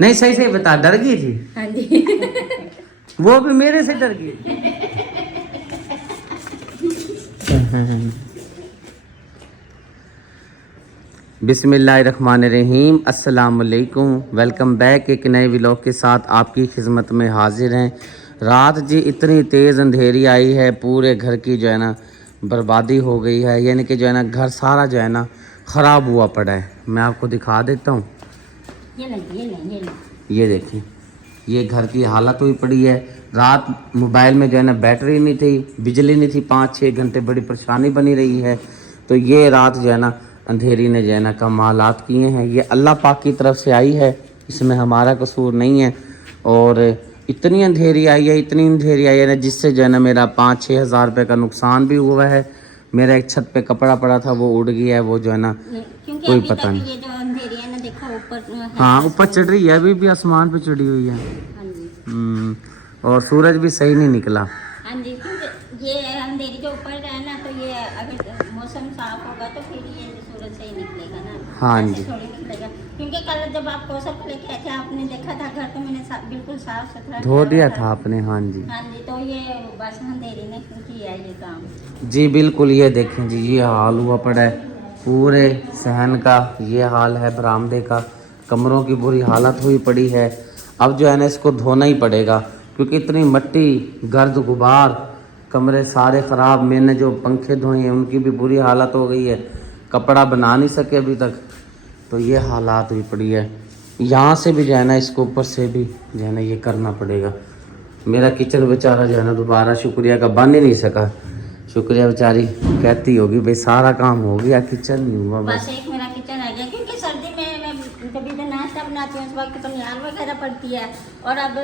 नहीं सही सही बता, डर गई थी? हाँ जी। वो भी मेरे से डर गई। बिस्मिल्लाहिर्रहमानिर्रहीम, अस्सलाम वालेकुम। वेलकम बैक एक नए व्लॉग के साथ आपकी खिदमत में हाजिर हैं। रात जी इतनी तेज़ अंधेरी आई है, पूरे घर की जो है ना बर्बादी हो गई है। यानी कि जो है ना घर सारा जो है ना ख़राब हुआ पड़ा है। मैं आपको दिखा देता हूँ, ये देखिए, ये घर की हालत हुई पड़ी है। रात मोबाइल में जो है ना बैटरी नहीं थी, बिजली नहीं थी, 5-6 घंटे बड़ी परेशानी बनी रही है। तो ये रात जो है ना अंधेरी ने जो है ना कमालात किए हैं। ये अल्लाह पाक की तरफ से आई है, इसमें हमारा कसूर नहीं है। और इतनी अंधेरी आई है, इतनी अंधेरी आई है ना, जिससे जो है ना मेरा 5-6 हज़ार रुपये का नुकसान भी हुआ है। मेरा एक छत पे कपड़ा पड़ा था, वो उड़ गया है, वो जो है ना कोई पता नहीं। ये जो अंधेरी है ना, देखो ऊपर। हाँ ऊपर चढ़ रही है, अभी भी आसमान पे चढ़ी हुई है। हाँ जी। और सूरज भी सही नहीं निकला। हाँ जी, क्योंकि ये अंधेरी जो ऊपर है ना, तो ये अगर मौसम साफ होगा तो फिर ये सूरज सही निकलेगा ना। हाँ ऐसे जी। थोड़ी निकलेगा, क्योंकि कल जब आप कौशल को लेके आए थे, आपने देखा था घर तो मैंने बिल्कुल साफ सुथरा धो दिया था आपने? हाँ जी। हाँ जी, तो ये बस अंधेरी ने किया ये काम। जी बिल्कुल, ये देखें जी, ये हाल हुआ पड़ा है पूरे सहन का। ये हाल है बरामदे का, कमरों की बुरी हालत हुई पड़ी है। अब जो है ना इसको धोना ही पड़ेगा, क्योंकि इतनी मिट्टी, गर्द, गुबार, कमरे सारे ख़राब। मैंने जो पंखे धोए हैं उनकी भी बुरी हालत हो गई है, कपड़ा बना नहीं सके अभी तक। तो ये हालात हुई पड़ी है। यहाँ से भी जो है ना इसको ऊपर से भी जो है ना ये करना पड़ेगा। मेरा किचन बेचारा जो है ना दोबारा शुक्रिया का बन ही नहीं सका। शुक्रिया बेचारी कहती होगी भाई सारा काम हो गया, किचन नहीं हुआ बस एक मेरा किचन रह गया, क्योंकि सर्दी में मैं कभी तो नाश्ता बनाती हूँ, उस वक्त तो निहार वगैरह पड़ती है। और अब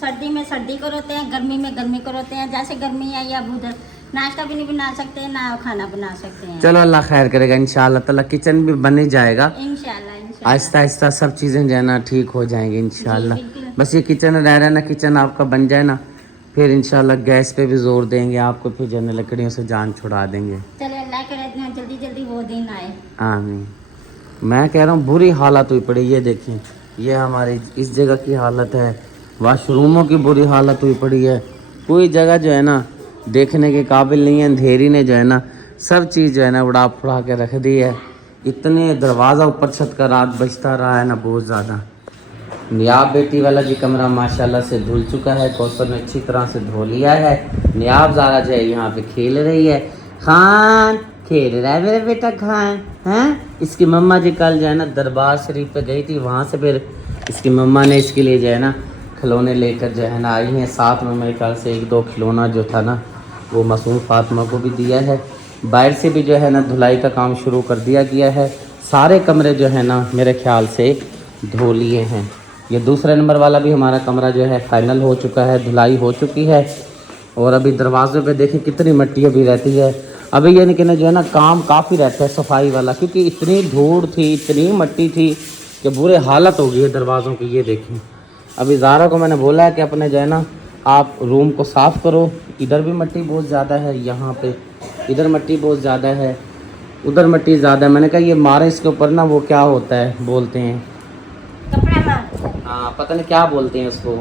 सर्दी में सर्दी को रोते हैं, गर्मी में गर्मी को रोते हैं। जैसे गर्मी आई, अब उधर नाश्ता भी नहीं बना सकते ना खाना बना सकते हैं। चलो अल्लाह खैर करेगा, इंशाल्लाह ताला किचन भी बन ही जाएगा। इंशाल्लाह आहिस्ता आहिस्ता सब चीज़ें जो है ना ठीक हो जाएंगी इंशाल्लाह। बिल्कुल। बस ये किचन रह रहा है ना, किचन आपका बन जाए ना, फिर इंशाल्लाह गैस पे भी जोर देंगे आपको, फिर जो है ना लकड़ियों से जान छुड़ा देंगे। चलो अल्लाह करे जल्दी जल्दी वो दिन आए। आमीन। मैं कह रहा हूँ बुरी हालत हुई पड़ी। ये देखिए, ये हमारी इस जगह की हालत है, वाशरूमों की बुरी हालत हुई पड़ी है। कोई जगह जो है ना देखने के काबिल नहीं है। अंधेरी ने जो है ना सब चीज़ जो है ना उड़ा फुड़ा के रख दी है। इतने दरवाज़ा ऊपर छत का रात बजता रहा है ना, बहुत ज़्यादा। नियाब बेटी वाला जी कमरा माशाल्लाह से धुल चुका है, कौसर ने अच्छी तरह से धो लिया है। नियाब ज़ारा जो है यहाँ पे खेल रही है। खान खेल रहा है मेरा बेटा, खान। हैं, इसकी मम्मा जी कल जो है ना दरबार शरीफ पे गई थी, वहाँ से फिर इसकी मम्मा ने इसके लिए जो है ना खिलौने लेकर जो है ना आई हैं। साथ में मेरे ख्याल से 1-2 खिलौना जो था ना वो मासूम फातिमा को भी दिया है। बाहर से भी जो है ना धुलाई का काम शुरू कर दिया गया है। सारे कमरे जो है ना मेरे ख्याल से धो लिए हैं। ये दूसरे नंबर वाला भी हमारा कमरा जो है फाइनल हो चुका है, धुलाई हो चुकी है। और अभी दरवाज़ों पे देखें कितनी मिट्टी अभी रहती है। अभी यानी कि ना जो है ना काम काफ़ी रहता है सफाई वाला, क्योंकि इतनी धूड़ थी, इतनी मिट्टी थी कि बुरे हालत हो गई है दरवाज़ों की। ये देखें, अभी ज़ारा को मैंने बोला है कि अपने जो है ना आप रूम को साफ़ करो। इधर भी मिट्टी बहुत ज़्यादा है, यहाँ पे इधर मिट्टी बहुत ज़्यादा है, उधर मिट्टी ज़्यादा है। मैंने कहा ये मारे इसके ऊपर ना, वो क्या होता है बोलते हैं, कपड़ा मारते हैं। हाँ पता नहीं क्या बोलते हैं उसको,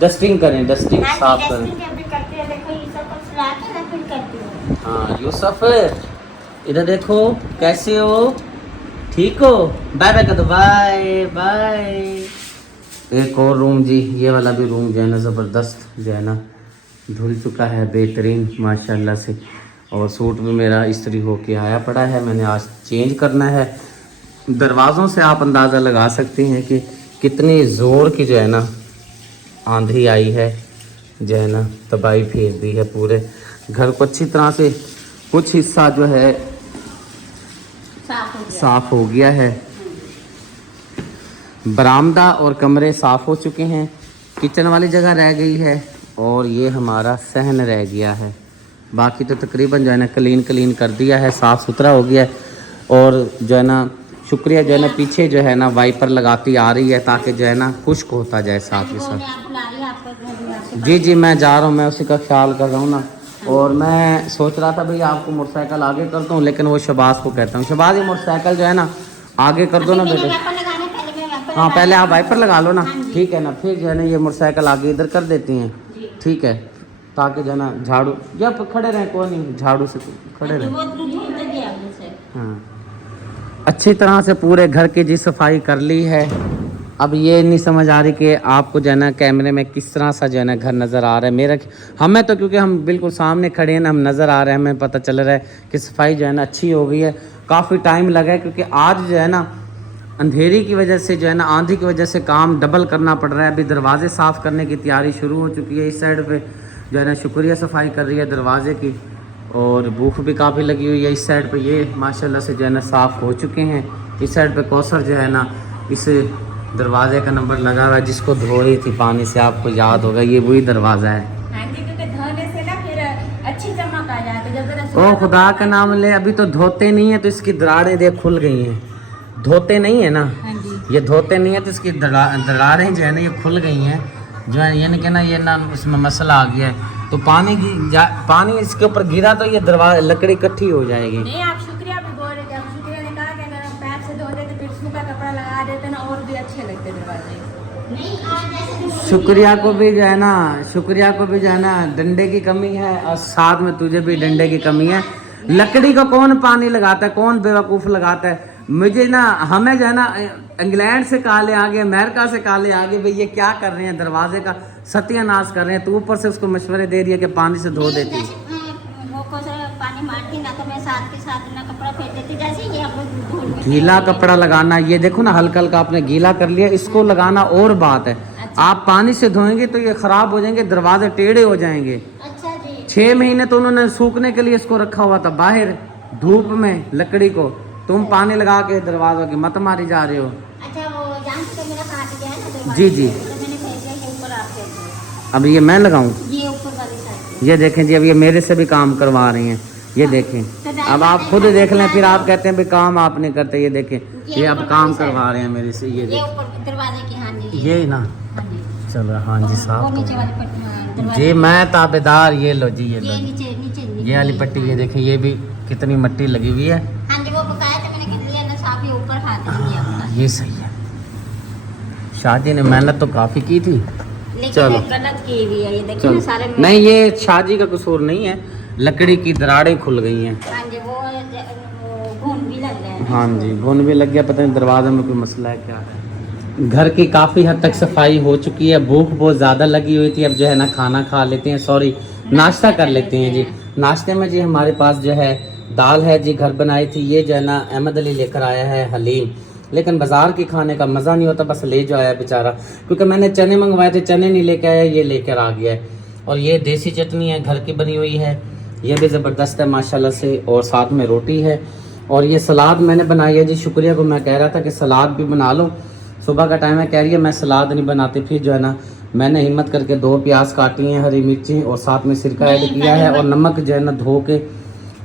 डस्टिंग करें, डस्टिंग साफ करें। हाँ यूसुफ इधर देखो कैसे हो, ठीक हो? बाय बाय कर दो, बाय बाय। एक और रूम जी, ये वाला भी रूम जो है ना ज़बरदस्त जो है ना धुल चुका है बेहतरीन माशाल्लाह से। और सूट भी मेरा इस्त्री होके आया पड़ा है, मैंने आज चेंज करना है। दरवाज़ों से आप अंदाज़ा लगा सकते हैं कि कितनी ज़ोर की जो है ना आंधी आई है, जो है ना तबाही फेर दी है पूरे घर को। अच्छी तरह से कुछ हिस्सा जो है साफ हो गया है। बरामदा और कमरे साफ़ हो चुके हैं, किचन वाली जगह रह गई है और ये हमारा सहन रह गया है। बाकी तो तकरीबन जो है ना क्लीन कर दिया है, साफ़ सुथरा हो गया है। और जो है ना शुक्रिया जो है ना पीछे जो है ना वाइपर लगाती आ रही है, ताकि जो है ना खुश्क होता जाए साथ ही साथ। जी जी मैं जा रहा हूँ, मैं उसी का ख्याल कर रहा हूँ ना। और मैं सोच रहा था भाई आपको मोटरसाइकिल आगे कर दूँ, लेकिन वो शबाज को कहता हूँ, शबाज ये मोटरसाइकिल जो है ना आगे कर दो ना बेटे। हाँ पहले आप वाइपर लगा लो ना, हाँ जी। ठीक है ना, फिर जो है ना ये मोटरसाइकिल आगे इधर कर देती हैं, जी। ठीक है, ताकि जो है ना झाड़ू या खड़े रहें, कोई नहीं, झाड़ू से खड़े रहें। वो धुलते भी हैं हमने से। हाँ अच्छी तरह से पूरे घर की जी सफाई कर ली है। अब ये नहीं समझ आ रही कि आपको जो है ना कैमरे में किस तरह सा जो है ना घर नज़र आ रहा है। मेरा हमें तो क्योंकि हम बिल्कुल सामने खड़े हैं ना, हम नज़र आ रहे हैं, हमें पता चल रहा है कि सफाई जो है ना अच्छी हो गई है। काफ़ी टाइम लगा है क्योंकि आज जो है ना अंधेरी की वजह से जो है ना, आंधी की वजह से काम डबल करना पड़ रहा है। अभी दरवाजे साफ़ करने की तैयारी शुरू हो चुकी है। इस साइड पे जो है ना शुक्रिया सफाई कर रही है दरवाजे की, और भूख भी काफ़ी लगी हुई है। इस साइड पे ये माशाल्लाह से जो है ना साफ़ हो चुके हैं। इस साइड पे कौसर जो है ना इस दरवाजे का नंबर लगा हुआ है, जिसको धो रही थी पानी से, आपको याद होगा, ये वही दरवाज़ा है। हाँ जी, क्योंकि धोने से ना फिर अच्छी चमक आ जाती है। जब ओ खुदा का नाम ले, अभी तो धोते नहीं है तो इसकी दरारें देख खुल गई हैं। धोते नहीं है ना, हाँ जी। ये धोते नहीं है तो इसकी दरारें जो है ना ये खुल गई हैं, जो है यानी कि ना ये ना इसमें मसला आ गया है। तो पानी इसके ऊपर गिरा तो ये दरवाजा लकड़ी इकट्ठी हो जाएगी। नहीं, आप शुक्रिया भी बोल रहे थे। आप शुक्रिया ने कहा कि अगर हम पैर से धो देते फिर सूखा कपड़ा लगा देते ना, और भी अच्छे लगते दरवाजे। नहीं, शुक्रिया को भी जो है ना, शुक्रिया को भी जो है ना डंडे की कमी है, और साथ में तुझे भी डंडे की कमी है। लकड़ी को कौन पानी लगाता है, कौन बेवकूफ़ लगाता है। मुझे ना, हमें जो है ना इंग्लैंड से काले आ गए, अमेरिका से काले आ गए, भाई ये क्या कर रहे हैं, दरवाजे का सत्यानाश कर रहे हैं। तो ऊपर से उसको मशवरे दे रही है कि पानी से धो देती। वो को पानी मारती ना, तो मैं साथ के साथ ना कपड़ा फेंक देती, जैसे ये आप धूल में गीला कपड़ा लगाना, ये देखो ना हल्का हल्का आपने गीला कर लिया, इसको लगाना और बात है। अच्छा। आप पानी से धोएंगे तो ये खराब हो जाएंगे, दरवाजे टेढ़े हो जाएंगे। अच्छा जी। 6 महीने तो उन्होंने सूखने के लिए इसको रखा हुआ था बाहर धूप में लकड़ी को, तुम पानी लगा के दरवाजों की मत मारी जा रहे हो। अच्छा, वो जान तो मेरा काट गया है ना दरवाजा, जी जी। तो मैंने भेज दिया कि ऊपर आप फेंक दो। अब ये मैं लगाऊं? ये ऊपर वाली साइड। ये देखें जी, अब ये मेरे से भी काम करवा रही हैं, ये देखें। अब आप खुद देख लें, फिर आप कहते हैं भाई काम आप नहीं करते। ये देखें, ये अब काम करवा रहे हैं मेरे से। ये ये देखें, ऊपर दरवाजे की, हाँ जी। ये ना हाँ जी। चलो, हाँ जी वो साहब नीचे वाली पट्टी दरवाजे जी, मैं ताबेदार। ये लो जी, ये लो ये जी। नीचे नीचे ये वाली पट्टी, ये देखें, ये भी कितनी मिट्टी लगी हुई है। हाँ जी, वो बताया था मैंने कि लिया ना, साफ ही ऊपर हाथ लिया अपना। ये सही है। शादी ने मेहनत तो काफ़ी की थी। लेकिन चलो। गलत की हुई है, ये देखिए चलो, ना सारे। नहीं ये शादी का कसूर नहीं है, लकड़ी की दरारें खुल गई हैं। हाँ जी, वो घून भी लग गए हैं। हाँ जी, घुन भी लग गया, पता नहीं दरवाजे में कोई मसला है क्या है। घर की काफ़ी हद तक सफाई हो चुकी है। भूख बहुत ज़्यादा लगी हुई थी, अब जो है ना खाना खा लेते हैं, सॉरी नाश्ता कर लेते हैं जी। नाश्ते में जी हमारे पास जो है दाल है जी, घर बनाई थी। ये जो है ना अहमद अली लेकर आया है हलीम, लेकिन बाज़ार के खाने का मज़ा नहीं होता, बस ले जो आया बेचारा, क्योंकि मैंने चने मंगवाए थे, चने नहीं लेके आया, ये लेकर आ गया है। और ये देसी चटनी है, घर की बनी हुई है, ये भी ज़बरदस्त है माशाल्लाह से, और साथ में रोटी है। और ये सलाद मैंने बनाई है जी। शुक्रिया को मैं कह रहा था कि सलाद भी बना लो, सुबह का टाइम है, कह रही है मैं सलाद नहीं बनाती। फिर जो है ना मैंने हिम्मत करके 2 प्याज काटी हैं, हरी मिर्ची, और साथ में सिरका ऐड किया है, और नमक जो है ना धो के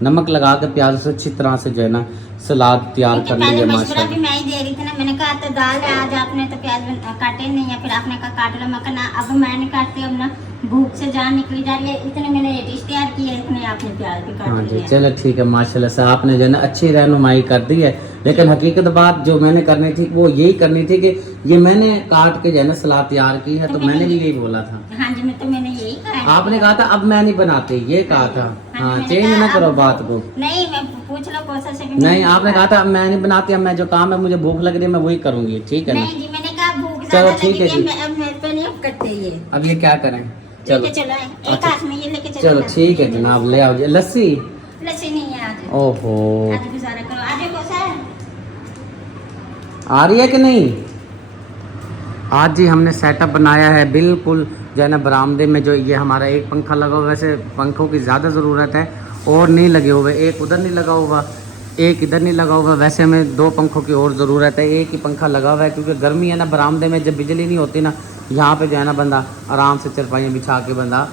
नमक लगा के प्याज से अच्छी तरह से जो है ना सलाद तैयार कर ली है मशवरा माशाल्लाह। भी मैं ही दे रही थी ना, मैंने कहा तो दाल है आज, आपने तो प्याज काटे नहीं है, फिर आपने कहा काट लो। मैं कहा ना, अब मैं नहीं काटती, अब ना भूख से जान निकली जा रही है, इतने मैंने डिश तैयार की है, इतने आपने प्याज भी काट हाँ जी, लिए। चलो ठीक है माशाल्लाह से, आपने जो है ना अच्छी रहनुमाई कर दी है। लेकिन हकीकत बात जो मैंने करनी थी वो यही करनी थी कि ये मैंने काट के जो है ना सलाद तैयार की है, तो मैंने भी यही बोला था। हाँ जी, मैंने यही कहा। आपने कहा था अब मैं नहीं बनाती, ये कहा था। हाँ, चेंज ना करो बात को। नहीं, मैं पूछ लो कौशल से भी। नहीं, आपने कहा था अब मैं नहीं बनाती, अब मैं जो काम है मुझे भूख लग रही है मैं वही करूंगी, ठीक है ना। नहीं जी, मैंने कहा भूख चलो ज्यादा ठीक है लगी जी। है, अब मेरे पे नहीं अब करते ये। अब ये क्या करें, चलो लेके चलो, एक अच्छा। हाथ में ये लेके चलो। चलो ठीक है जनाब, ले आओ जी लस्सी। लस्सी नहीं है आज। ओहो, आज गुजारा करो, आज कौशल। आ रही है कि नहीं? आज जी हमने सेटअप बनाया है बिल्कुल जो है ना बरामदे में। जो ये हमारा एक पंखा लगा हुआ, वैसे पंखों की ज़्यादा ज़रूरत है, और नहीं लगे हुए, एक उधर नहीं लगा हुआ, एक इधर नहीं लगा हुआ। वैसे हमें 2 पंखों की और ज़रूरत है, एक ही पंखा लगा हुआ है क्योंकि गर्मी है ना बरामदे में, जब बिजली नहीं होती ना, यहाँ पे जो है ना बंदा आराम से चरपाइयाँ बिछा के बंदा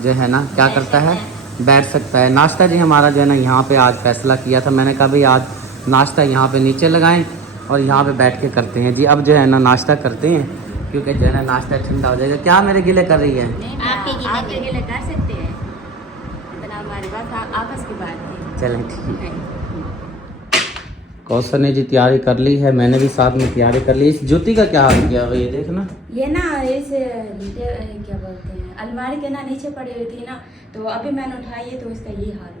जो है ना क्या करता है, बैठ सकता है। नाश्ता जी हमारा जो है ना यहाँ पे आज फैसला किया था, मैंने कहा भाई आज नाश्ता यहाँ पे नीचे लगाएं और यहाँ पे बैठ के करते हैं जी। अब जो है ना नाश्ता करते हैं क्योंकि जो है ना नाश्ता ठंडा हो जाएगा। क्या मेरे गिले कर रही है? आपके गिले कर सकते हैं, इतना हमारे पास आपस की बात थी। चलें ठीक है। कौसर ने जी तैयारी कर ली है, मैंने भी साथ में तैयारी कर ली। इस जूती का क्या हाल किया हुआ ये देखना। ये ना इसे क्या बोलते हैं, अलमारी के ना नीचे पड़ी हुई थी ना, तो अभी मैंने उठाई है तो इसका ये हाल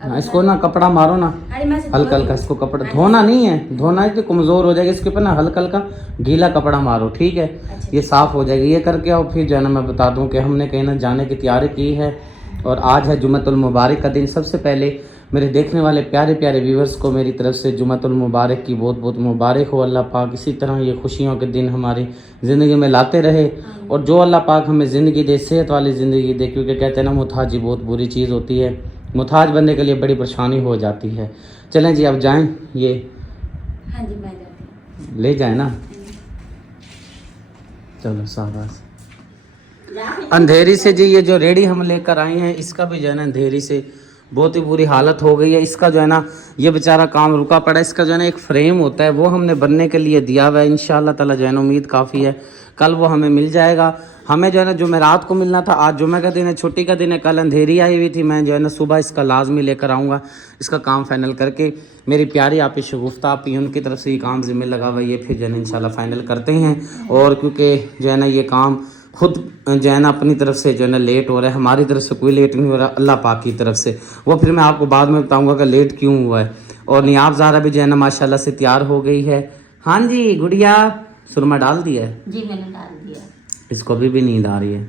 हुआ है। इसको ना कपड़ा मारो ना अरे मैं से हल्का हल्का, इसको कपड़ा धोना नहीं है, धोना है कि कमजोर हो जाएगा। इसके ऊपर ना हल्का हल्का गीला कपड़ा मारो, ठीक है, ये साफ हो जाएगी। ये करके और फिर जो है ना मैं बता दूं कि हमने कहीं ना जाने की तैयारी की है और आज है जुम्मतुल मुबारक का दिन। सबसे पहले मेरे देखने वाले प्यारे प्यारे व्यूवर्स को मेरी तरफ से जुम्मतुल मुबारक की बहुत बहुत मुबारक हो। अल्लाह पाक इसी तरह ये खुशियों के दिन हमारी ज़िंदगी में लाते रहे और जो अल्लाह पाक हमें ज़िंदगी दे, सेहत वाली ज़िंदगी दे, क्योंकि कहते हैं ना मुताजी बहुत बुरी चीज़ होती है, मुताज बनने के लिए बड़ी परेशानी हो जाती है। चलें जी अब जाएं, ये हाँ जी मैं जाती हूँ। ले जाए ना, चलो शाबाश। अंधेरी से जी ये जो रेडी हम लेकर आए हैं, इसका भी जो है ना अंधेरी से बहुत ही बुरी हालत हो गई है। इसका जो है ना ये बेचारा काम रुका पड़ा है। इसका जो है ना एक फ्रेम होता है वो हमने बनने के लिए दिया हुआ है। इंशाल्लाह ताला जो है ना उम्मीद काफ़ी है कल वो हमें मिल जाएगा। हमें जो है ना जुमेरात को मिलना था, आज जुमे का दिन है, छुट्टी का दिन है, कल अंधेरी आई हुई थी। मैं जो है ना सुबह इसका लाजमी लेकर आऊँगा, इसका काम फाइनल करके। मेरी प्यारी आप शगुफ्ता आप ही उनकी तरफ से ये काम ज़िम्मे लगा हुआ है, ये फिर जो है ना इंशाल्लाह फाइनल करते हैं। और क्योंकि जो है ना ये काम खुद जो है ना अपनी तरफ से जो है ना लेट हो रहा है, हमारी तरफ से कोई लेट नहीं हो रहा, अल्लाह पाक की तरफ से। वो फिर मैं आपको बाद में बताऊंगा कि लेट क्यों हुआ है। और नियाब ज़ारा भी जो है ना माशाल्लाह से तैयार हो गई है। हाँ जी गुड़िया, सुरमा डाल दिया है जी, मैंने डाल दिया। इसको अभी भी नींद आ रही है।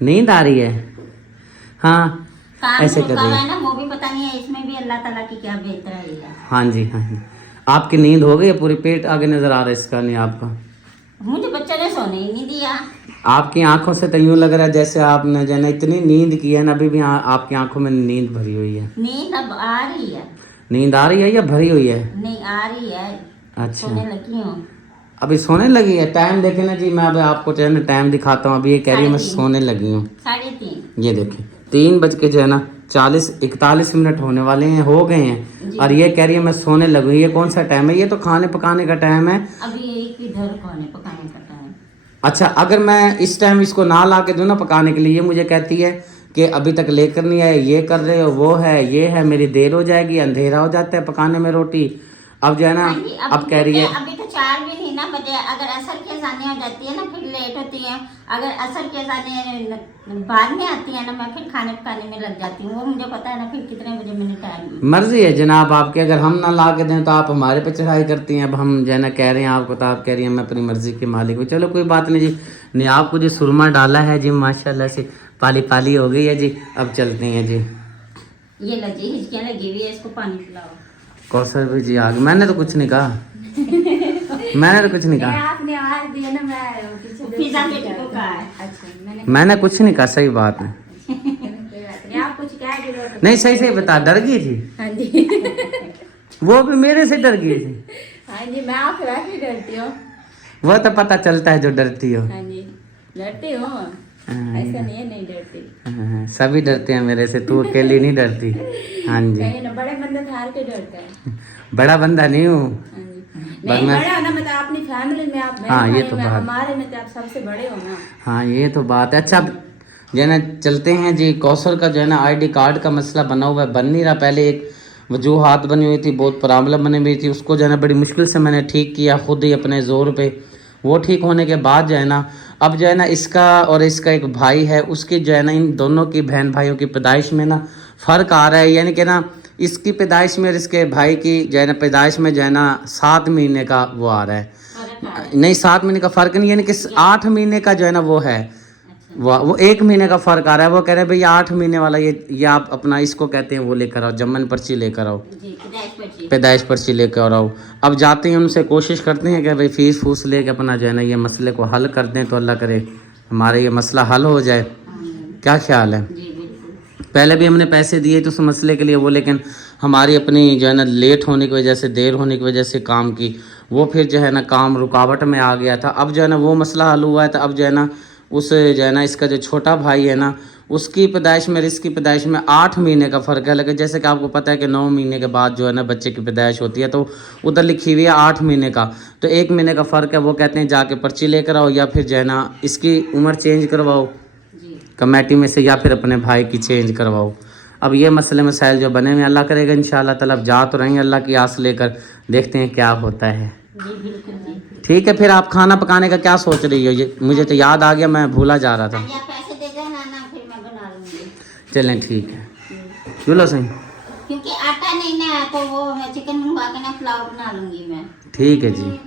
नींद आ रही है, हाँ काम ऐसे रुका कर रही हुआ है। है ना, वो भी पता नहीं है, इसमें भी अल्लाह ताला की क्या बेहतराई है। हाँ जी हाँ जी, आपकी नींद हो गई है, पूरी पेट आगे नज़र आ रहा है इसका नियाब का। मुझे बच्चे ने सोने ही नहीं दिया। आपकी आंखों से तो यूँ लग रहा है जैसे आपने जो है ना इतनी नींद की है ना, अभी भी आपकी आंखों में नींद भरी हुई है। नींद अब आ रही है। नींद आ रही है या भरी हुई है? नहीं आ रही है, अच्छा सोने लगी हूँ। अभी सोने लगी है। टाइम देखे ना जी, मैं अभी आपको जो है ना टाइम दिखाता हूँ। अभी ये कह रही है मैं 3:30 सोने लगी हूँ। 3:30। ये देखिए 3 बज के जो है ना 41 मिनट होने वाले हैं, हो गए हैं, और ये कह रही है मैं सोने लगी। ये कौन सा टाइम है? ये तो खाने पकाने का टाइम है। अभी एक इधर खाने पकाने का टाइम। अच्छा, अगर मैं इस टाइम इसको ना ला के दूँ ना पकाने के लिए, ये मुझे कहती है कि अभी तक लेकर नहीं आए, ये कर रहे हो, वो है, ये है, मेरी देर हो जाएगी, अंधेरा हो जाता है पकाने में रोटी। अब जो है ना हाँ जी, अब कह रही है अभी तो 4 भी नहीं ना बजे। अगर असर की अजानें हो जाती है ना फिर लेट होती है। अगर असर की अजानें बाद में आती है ना, मैं फिर खाने पकाने में लग जाती हूँ। वो मुझे पता है ना फिर कितने बजे मैंने टाइम। मर्जी है जनाब आपकी, अगर हम ना ला के दें तो आप हमारे पे चढ़ाई करती हैं। अब हम जो है ना कह रहे हैं आपको, तो आप कह रही हैं मैं अपनी मर्जी के मालिक हूँ। चलो कोई बात नहीं जी। नहीं आपको जो सुरमा डाला है जी माशाल्लाह से पाली पाली हो गई है जी। अब चलते हैं जी। ये लगी हिचकियाँ लगी हुई है, इसको पानी पिलाओ। कौशल भी जी आ गए। मैंने तो कुछ नहीं कहा मैंने तो कुछ नहीं कहा। आपने आवाज दिया ना, मैं पीछे पिज्जा बेटे को कहा है। अच्छा मैंने कुछ नहीं कहा, सही बात है। मैंने आप कुछ क्या जरूरत। नहीं सही सही बता, डर गई थी हाँ जी वो भी मेरे से डर गई थी। हाँ जी, मैं आपसे वैसे ही डरती हूँ। वो तो पता चलता है जो डरती हो। हाँ जी डरती हूँ, ऐसा नहीं है नहीं डरती। हाँ, सभी डरते हैं मेरे से, तू अकेली नहीं डरती। हाँ जी, कहीं ना बड़े बंदे से हार के डरता है। बड़ा बंदा नहीं हूँ। हाँ जी। नहीं बड़ा हो ना, मतलब अपनी फैमिली में आप, मेरे हाँ, ये भाई तो में, बात। हमारे में तो आप सबसे बड़े हो ना। हाँ ये तो बात है। अच्छा जो है ना चलते हैं जी। कौशल का जो है ना आईडी कार्ड का मसला बना हुआ है, बन नहीं रहा। पहले एक वजूहात बनी हुई थी, बहुत प्रॉब्लम बनी हुई थी, उसको जो है ना बड़ी मुश्किल से मैंने ठीक किया खुद ही अपने ज़ोर पे। वो ठीक होने के बाद जो है ना अब जो है ना इसका और इसका एक भाई है, उसकी जो है ना इन दोनों की बहन भाइयों की पैदाइश में ना फ़र्क आ रहा है। यानी कि ना इसकी पैदाइश में और इसके भाई की जो है ना पैदाइश में जो है ना 7 महीने का वो आ रहा है। नहीं 7 महीने का फ़र्क नहीं, यानी कि 8 महीने का जो है ना वो है। वो 1 महीने का फ़र्क आ रहा है। वो कह रहे हैं भैया 8 महीने वाला ये आप अपना इसको कहते हैं वो लेकर आओ, जम्मन पर्ची लेकर आओ, पैदाइश पर्ची लेकर आओ। अब जाते हैं उनसे, कोशिश करते हैं कि भाई फीस फूस लेके अपना जो है ना ये मसले को हल कर दें, तो अल्लाह करे हमारा ये मसला हल हो जाए। क्या ख्याल है? पहले भी हमने पैसे दिए तो उस मसले के लिए वो, लेकिन हमारी अपनी जो है ना लेट होने की वजह से, देर होने की वजह से काम की, वो फिर जो है ना काम रुकावट में आ गया था। अब जो है ना वो मसला हल हुआ है। तो अब जो है ना उस जो है ना इसका जो छोटा भाई है ना, उसकी पैदाइश में इसकी पैदाइश में 8 महीने का फ़र्क है। लेकिन जैसे कि आपको पता है कि 9 महीने के बाद जो है ना बच्चे की पैदाइश होती है, तो उधर लिखी हुई है 8 महीने का, तो 1 महीने का फ़र्क है। वो कहते हैं जाके पर्ची लेकर आओ, या फिर जो है ना इसकी उम्र चेंज करवाओ कमेटी में से, या फिर अपने भाई की चेंज करवाओ। अब ये मसले मसाइल जो बने हुए हैं, अल्लाह करेगा इंशाल्लाह ताला अब जा तो रहेंगे अल्लाह की आस लेकर, देखते हैं क्या होता है। जी बिल्कुल जी। ठीक है, फिर आप खाना पकाने का क्या सोच रही हो? ये मुझे तो याद आ गया, मैं भूला जा रहा था। या पैसे दे देना ना, फिर मैं बना लूँगी। चलें ठीक है, चलो सही, क्योंकि आटा नहीं ना, तो वो मैं चिकन मंगवा के ना पुलाव बना लूँगी मैं। ठीक है जी।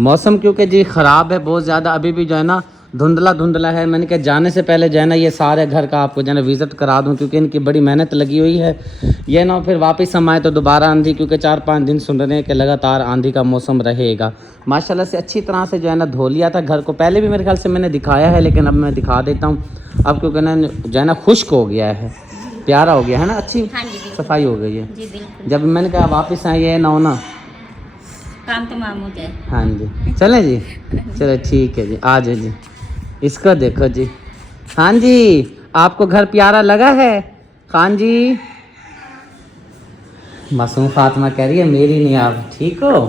मौसम क्योंकि जी ख़राब है बहुत ज़्यादा, अभी भी जो है ना धुंधला धुंधला है। मैंने कहा जाने से पहले जो है ना ये सारे घर का आपको जो है ना विज़िट करा दूं, क्योंकि इनकी बड़ी मेहनत लगी हुई है। ये ना फिर वापस हम आए तो दोबारा आंधी, क्योंकि 4-5 दिन सुन रहे हैं कि लगातार आंधी का मौसम रहेगा। माशाल्लाह से अच्छी तरह से जो है ना धो लिया था घर को, पहले भी मेरे ख्याल से मैंने दिखाया है, लेकिन अब मैं दिखा देता हूँ। अब क्योंकि ना जो है ना खुश्क हो गया है, प्यारा हो गया है ना, अच्छी हाँ जी बिल्कुल। सफाई हो गई है। जी बिल्कुल। जब मैंने कहा वापस आए ये ना हो ना, काम तमाम हो जाए। हाँ जी चलें जी, चलो ठीक है जी, आ जाओ जी। इसको देखो जी, हाँ जी आपको घर प्यारा लगा है? खान जी मासूम फातिमा कह रही है मेरी नहीं, आप ठीक हो?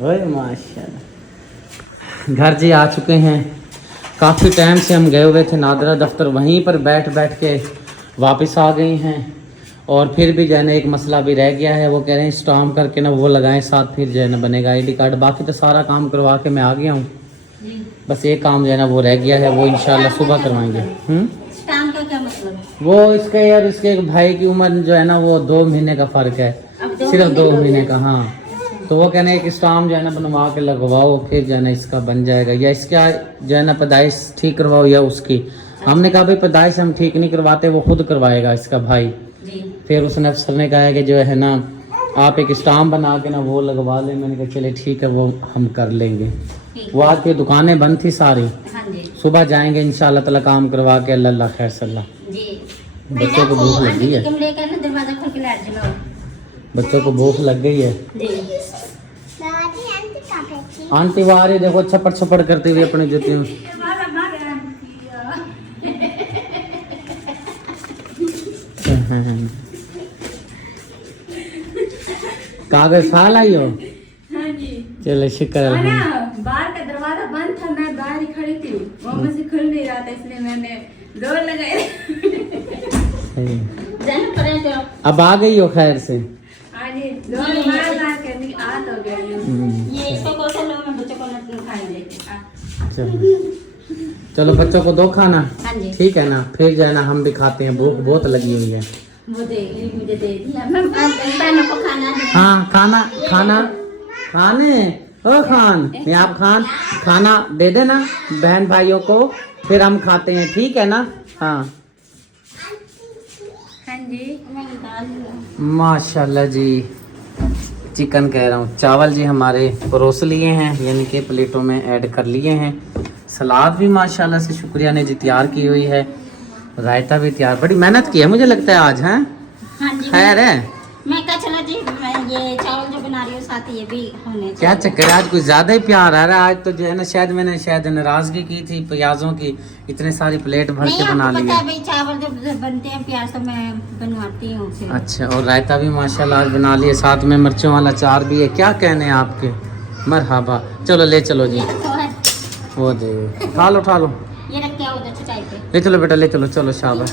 ओए माशाल्लाह। घर जी आ चुके हैं, काफ़ी टाइम से हम गए हुए थे नादरा दफ्तर, वहीं पर बैठ बैठ के वापस आ गई हैं। और फिर भी जो है ना एक मसला भी रह गया है, वो कह रहे हैं स्टाम्प करके ना वो लगाएं साथ, फिर जो है ना बनेगा आईडी कार्ड। बाकी तो सारा काम करवा के मैं आ गया हूँ, बस एक काम जो है ना वो रह गया है, वो इंशाल्लाह सुबह करवाएंगे। स्टाम्प का क्या मतलब? वो इसके और इसके एक भाई की उम्र जो है ना वो 2 महीने का फ़र्क है, सिर्फ 2 महीने का। हाँ तो वो कहने एक स्टाम्प जो है ना बनवा के लगवाओ, फिर जो है ना इसका बन जाएगा, या इसका जो है ना पैदाइश ठीक करवाओ या उसकी। हमने कहा भाई पैदाइश हम ठीक नहीं करवाते, वो खुद करवाएगा इसका भाई। फिर उसने अफसर ने कहा है कि जो है ना आप एक स्टाम्प बना के ना वो लगवा लें। मैंने कहा चले ठीक है, वो हम कर लेंगे। वो आज की दुकानें बंद थी सारी, हाँ जी सुबह जाएंगे इंशाल्लाह ताला काम करवा के। अल्लाह खैर सल्ला। जी। बच्चों को भूख लगी है, तुम लेकर ना दरवाजा खोल के लाइट जलाओ। बच्चों को भूख लग गई है। जी। आंटी वो आ रही, देखो छपड़ छपड़ करती हुई अपनी जूती में। कागज खा लाई हो? हाँ जी। चलो शुक्र हाँ है। ना, बाहर का दरवाजा बंद था, मैं बाहर ही खड़ी थी, वो मुझसे खुल नहीं रहा था, इसलिए मैंने दौड़ लगाई। जाना पड़े तो। अब आ गई हो खैर से? हाँ जी, दौड़ मार मार के आ तो गई हूँ। ये इसको कौन सा लो, मैं बच्चों को ना खाएंगे। चलो बच्चों को दो खाना, हाँ जी। ठीक है ना, फिर जो है ना हम भी खाते हैं, भूख बहुत लगी हुई है। वो दे मुझे दे दिया, मैं बहनों को खाना दूँ। हाँ खाना खाना खाने ओ खान, मैं आप खाना दे देना बहन भाइयों को, फिर हम खाते हैं, ठीक है ना? हाँ हाँ जी। मैं निकाल लूँ। माशाल्लाह जी, चिकन कह रहा हूँ, चावल जी हमारे परोस लिए हैं, यानी कि प्लेटों में ऐड कर लिए हैं। सलाद भी माशाल्लाह से शुक्रिया ने जी तैयार की हुई है, रायता भी तैयार, बड़ी मेहनत की है मुझे लगता है आज। हैं हाँ जी। खैर है, मैं कहा चलो जी, मैं ये चावल जो बना रही हूँ साथ ही ये भी होने चाहिए। क्या चक्कर है आज कुछ ज़्यादा ही प्यार आ रहा है आज तो जो है ना, शायद मैंने नाराज़गी की थी प्याज़ों की, इतने सारी प्लेट भर नहीं, के बना आपको ली पता है है। भाई चावल जब बनते हैं प्याज तो मैं बनवाती हूँ फिर। अच्छा, और रायता भी माशाल्लाह आज बना लिए, साथ में मिर्चों वाला अचार भी है। क्या कहने हैं आपके, मरहबा। चलो ले चलो जी, ये रखो है, वो दे उठा लो ये रख के आओ उधर चटाई पे। ले चलो बेटा, ले चलो, चलो शाबाश।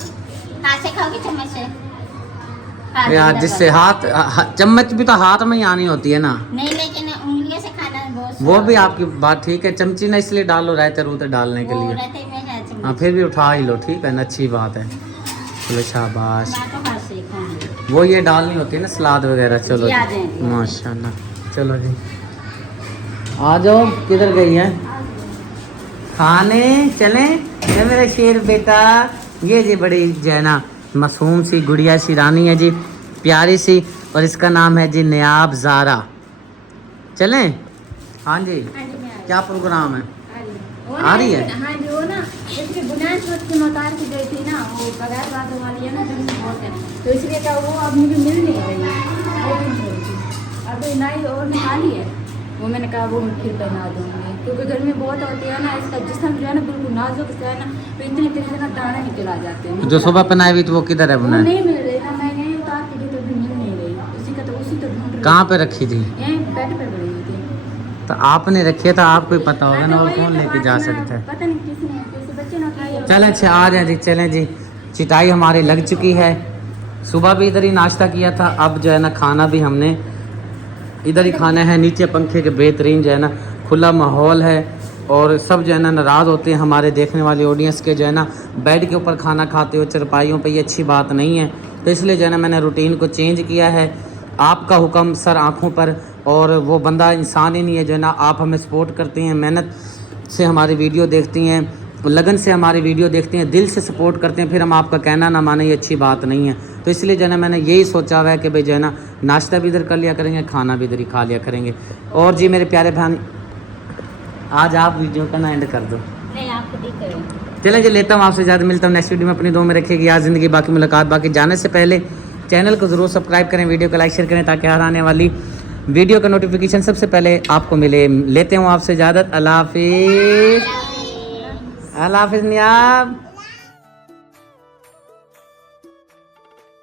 हाथ से खाओगे चम्मच से? यार जिससे चम्मच भी तो हाथ में ही आनी होती है ना। नहीं, लेकिन उंगलियों से खाना बहुत वो भी आपकी बात ठीक है, चमची ना इसलिए डालो रायते रूते डालने के वो लिए। रहते में है चम्मच। हाँ फिर भी उठा ही लो, ठीक है ना, अच्छी बात है। चलो शाबाश। मैं तो हाथ से ही खाऊंगी। वो ये डालनी होती है ना सलाद वगैरह। चलो जी, आ जी, जाएंगे। माशाल्लाह। चलो जी आ जाओ, किधर गई है? खाने चलें ये मेरा शेर बेटा। ये जी बड़ी जो है ना मासूम सी गुड़िया सी रानी है जी, प्यारी सी, और इसका नाम है जी नियाब ज़ारा। चलें? हाँ जी, हाँ जी, मैं क्या प्रोग्राम है? आ आ रही है? हाँ जी, वो ना इसलिए बुनियाद सोच के मतार की गई थी ना, वो बगैर बातों वाली है ना, गर्मी बहुत है, तो इसलिए क्या वो अब मुझे मिल नहीं रही है, वो भी नहीं रही थी। अभी नाई और निकाली है, वो मैंने कहा वो मैं फिर पहना दूँगी, क्योंकि गर्मी बहुत होती है ना, इसका जिस्म जो है ना बिल्कुल नाजुक सा है ना, तो इतनी तेज़ी से ना दाने निकल आ जाते हैं। जो सुबह पहनाई हुई थी वो किधर है वो बनाए? नहीं मिल रही ना, मैं यहीं उतार के दी तो अभी मिल नहीं रही, उसी तो ढूंढ रही। कहाँ पे रखी थी? यहीं बेड पे पड़ी हुई थी। तो आपने रखे था, आपको ही पता होगा ना, और कौन लेके जा सकता है? पता नहीं किसने, किसी बच्चे ने उठाई है। चलें अच्छा आ जाए जी, चलें जी, चिटाई हमारी लग चुकी है। सुबह भी इधर ही नाश्ता किया था, अब जो है ना खाना भी हमने इधर ही खाना है। नीचे पंखे के बेहतरीन जो है ना खुला माहौल है और सब जो है ना नाराज़ होते हैं हमारे देखने वाली ऑडियंस के जो है ना बेड के ऊपर खाना खाते हो चरपाइयों पे, ये अच्छी बात नहीं है। तो इसलिए जो है ना मैंने रूटीन को चेंज किया है। आपका हुक्म सर आँखों पर, और वो बंदा इंसान ही नहीं है जो है ना आप हमें सपोर्ट करती हैं, मेहनत से हमारी वीडियो देखती हैं, लगन से हमारी वीडियो देखते हैं, दिल से सपोर्ट करते हैं, फिर हम आपका कहना ना माने, ये अच्छी बात नहीं है। तो इसलिए जो है ना मैंने यही सोचा हुआ है कि भाई जो है ना नाश्ता भी इधर कर लिया करेंगे, खाना भी इधर ही खा लिया करेंगे। और जी मेरे प्यारे बहन, आज आप वीडियो का ना एंड कर दो। नहीं, आप खुद ही करो। चलें जी, लेता हूँ आपसे ज़्यादा, मिलता हूँ नेक्स्ट वीडियो में। अपनी दुआ में रखिएगा याद ज़िंदगी बाकी मुलाकात। बाकी जाने से पहले चैनल को ज़रूर सब्सक्राइब करें, वीडियो को लाइक शेयर करें, ताकि हर आने वाली वीडियो का नोटिफिकेशन सबसे पहले आपको मिले। लेते हूँ आपसे इजाज़त। अल्लाह हाफिज़। अल्लाह हाफिज़ नियाब।